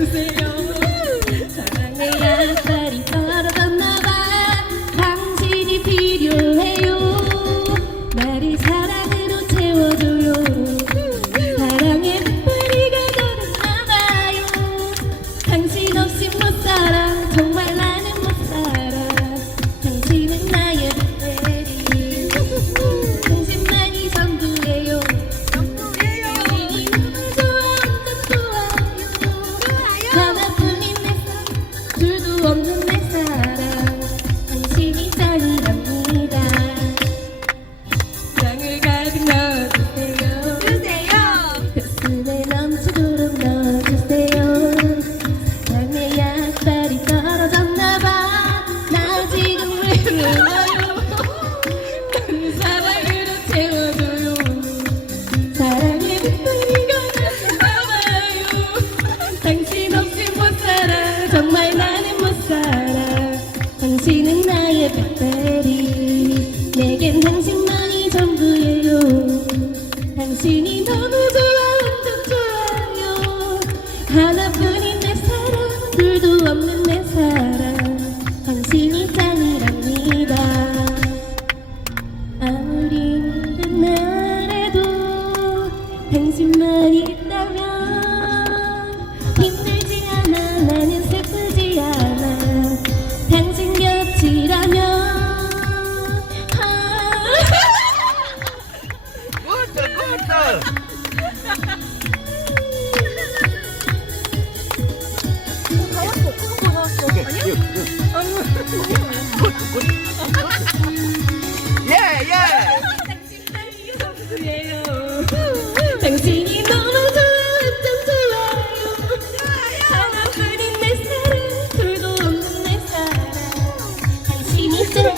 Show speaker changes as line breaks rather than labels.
주세요 사랑해야 당신이 너무 좋아 완전 좋아요 하나뿐